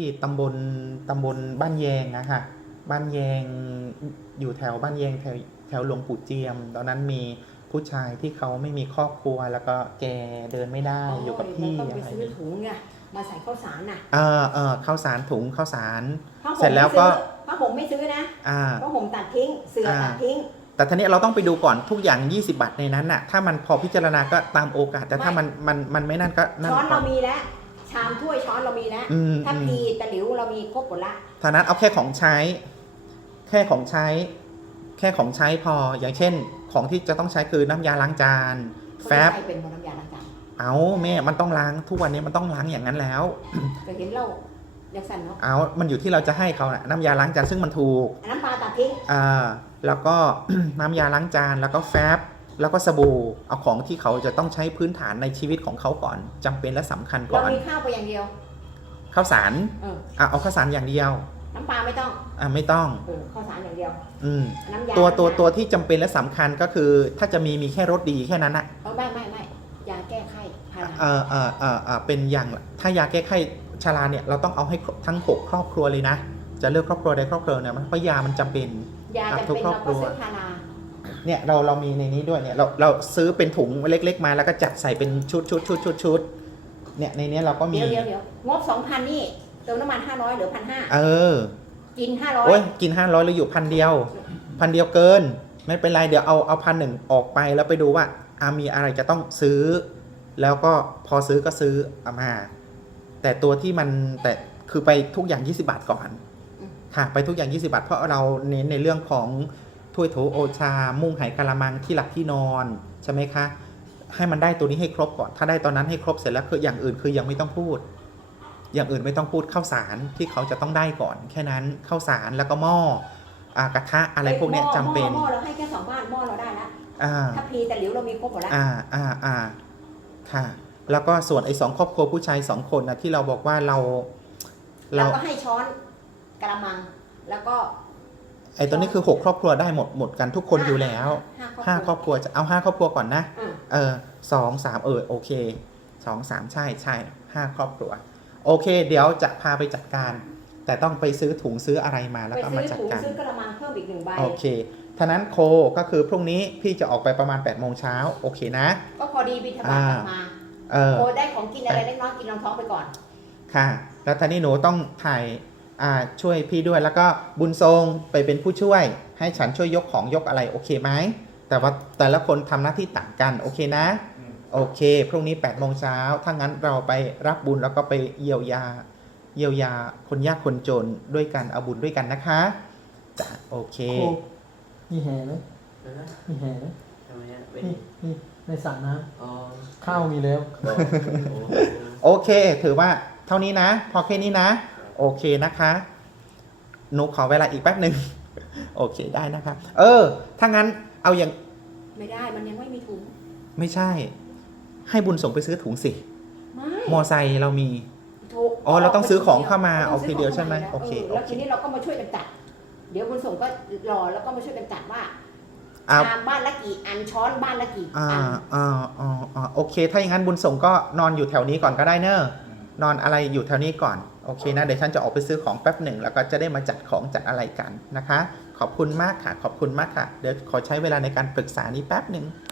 ที่ตำบลตำบลบ้านแยงนะคะบ้านแยงอยู่แถวบ้านแยงแถวแถวหลวงปู่เจียมตอนนั้นมีผู้ชายที่เขาไม่มีครอบครัวแล้วก็แกเดินไม่ได้ออยู่กับพี่อะไรถุงไงมาใส่ข้าวสารน่ะเออเออข้าวสารถุงข้าวสารเสร็จแล้วก็ผ้าห่มไม่ซื้อนะผ้าห่มตัดทิ้งเสือตัดทิ้งแต่ท่านี้เราต้องไปดูก่อนทุกอย่าง 20บาทในนั้นน่ะถ้ามันพอพิจารณาก็ตามโอกาส แต่ถ้ามันมันมันไม่นั่นก็นั่นช้อนเรามีแล้วชามถ้วย ช้อน เรา มีนะถ้าพีตะหลิวเรามีครบหมดละถ้านั้นเอาแค่ของใช้ แค่ของใช้แค่ของใช้พออย่างเช่น ของที่จะต้องใช้คือน้ํายาล้างจาน แฟบเป็นน้ํยาล้างจานเอาแม่มันต้องล้างทุกวันนี้มันต้องล้างอย่างนั้นแล้วเห็นเราอยากสั่นเนาะเอามันอยู่ที่เราจะ ให้เขาแหละน้ำยาล้างจานซึ่งมันถูกน้ำปลาตัดทิ้งอ่าแล้วก็น้ำยาล้างจานแล้วก็แฟบแล้วก็สบู่เอาของที่เขาจะต้องใช้พื้นฐานในชีวิตของเขาก่อน จําเป็นและสําคัญก่อนเรามีข้าวไปอย่างเดียวข้าวสารอ่าเอาข้าวสารอย่างเดียว น้ำปลาไม่ต้องอ่าไม่ต้องอข้าวสารอย่างเดียว อืมตัวตัวตัวที่จําเป็นและสําคัญก็คือถ้าจะมีมีแค่รสดีแค่นั้นอะไม่ไม่ไม่ยาแก้ไข้าเอ่อเอ่อเอ่อเป็นอย่าง ถ้ายาแก้ไข้ชราเนี่ยเราต้องเอาให้ทั้งหกครอบครัวเลยนะจะเลือกครอบครัวใดครอบครัวเนี่ยเพราะยามันจําเป็นยาจำเป็นเราก็ซื้อชาราเนี่ยเราเรามีในนี้ด้วยเนี่ยเราเราซื้อเป็นถุงเล็ก ๆ มาแล้วก็จัดใส่เป็นชุดชุดชุดชุดชุด เนี่ยในนี้เราก็มีเดี๋ยวเดี๋ยวงบสองพันนี่เติมน้ำมันห้าร้อยหรือพันห้าเออกินห้าร้อยกินห้าร้อยแล้วอยู่พันเดียวพันเดียวเกิน ไม่เป็นไร เดี๋ยวเอาเอาพันหนึ่งออกไปแล้วไปดูว่า อามีอะไรจะต้องซื้อ แล้วก็ พอซื้อก็ซื้อเอามาแต่ตัวที่มันแต่คือไปทุกอย่าง 20 บาทก่อนค่ะไปทุกอย่าง20บาทเพราะเราเน้นในเรื่องของถ้วยโถโอชา มุ้งหายกะละมังที่หลับที่นอนใช่ไหมคะให้มันได้ตัวนี้ให้ครบก่อน ถ้าได้ตอนนั้นให้ครบเสร็จแล้วคืออย่างอื่นคือยังไม่ต้องพูด อย่างอื่นไม่ต้องพูดข้าวสารที่เขาจะต้องได้ก่อน แค่นั้นข้าวสารแล้วก็หม้ออกระทะอะไรพวกนี้จําเป็นหม้อเราให้แค่สองบ้านหม้อเราได้ละถ้าพีแต่เหลียวเรามีครบหมดละอ่าอ่าอ่าค่ะ แล้วก็ส่วนไอ้สองครอบครัวผู้ชายสองคนนะที่เราบอกว่าเราเราก็ให้ช้อนกะละมังแล้วก็ไอ้ตอนนี้คือหกครอบครัวได้หมดหมดกันทุกคนอยู่แล้วห้าครอบครัวจะเอาห้าครอบครัวก่อนนะเออสองสามเออโอเคสองสามใช่ใช่ห้าครอบครัว โอเค เดี๋ยวจะพาไปจัดการ แต่ต้องไปซื้อถุงซื้ออะไรมาแล้วก็มาจัดการซื้อกระมังเพิ่ม อีกหนึ่งใบโอเคท่านั้นโค ก็คือพรุ่งนี้พี่จะออกไปประมาณแปดโมงเช้าโอเคนะก็พอดีบิทบาทับมาโคได้ของกินอะไรเล็กน้อยกินรองท้องไปก่อน ค่ะ แล้วท่านี้หนูต้องถ่ายช่วยพี่ด้วยแล้วก็บุญทรงไปเป็นผู้ช่วย ให้ฉันช่วยยกของยกอะไรโอเคไหมแต่ว่าแต่ละคนทําหน้าที่ต่างกัน โอเคนะ โอเคพรุ่งนี้8ปดโมงเช้าถ้างั้นเราไปรับบุญแล้วก็ไปเยียวยาเยียวยาคนยากคนจนด้วยกันเอาบุญด้วยกันนะคะจ้ะโอเคมีแห่ไหมมีแห่ไหม่ในสระนะข้าวมีแล้ว โอเค ถือว่าเท่านี้นะ พอแค่นี้นะโอเคนะคะ หนูขอเวลาอีกแป๊บหนึ่งโอเคได้นะคะเออ ถ้างั้นเอาอย่าง ไม่ได้ มันยังไม่มีถุง ไม่ใช่ ให้บุญส่งไปซื้อถุงสิ มอไซเรามีอ๋อ เราต้องซื้อของเข้ามา เอาทีเดียวใช่ไหมโอเคโอเคแล้วทีนี้เราก็มาช่วยกันจัด เดี๋ยวบุญส่งก็รอแล้วก็มาช่วยกันจัดว่าชาบ้านละกี่อันช้อน บ้านละกี่อันอ่าอ่าอ่าโอเค ถ้าอย่างนั้นบุญส่งก็นอนอยู่แถวนี้ก่อนก็ได้เนอะนอนอะไรอยู่แถวนี้ก่อน โอเคนะเดี๋ยวฉันจะออกไปซื้อของแป๊บหนึ่งแล้วก็จะได้มาจัดของจัดอะไรกันนะคะ ขอบคุณมากค่ะ ขอบคุณมากค่ะ เดี๋ยวขอใช้เวลาในการปรึกษานี้แป๊บหนึ่ง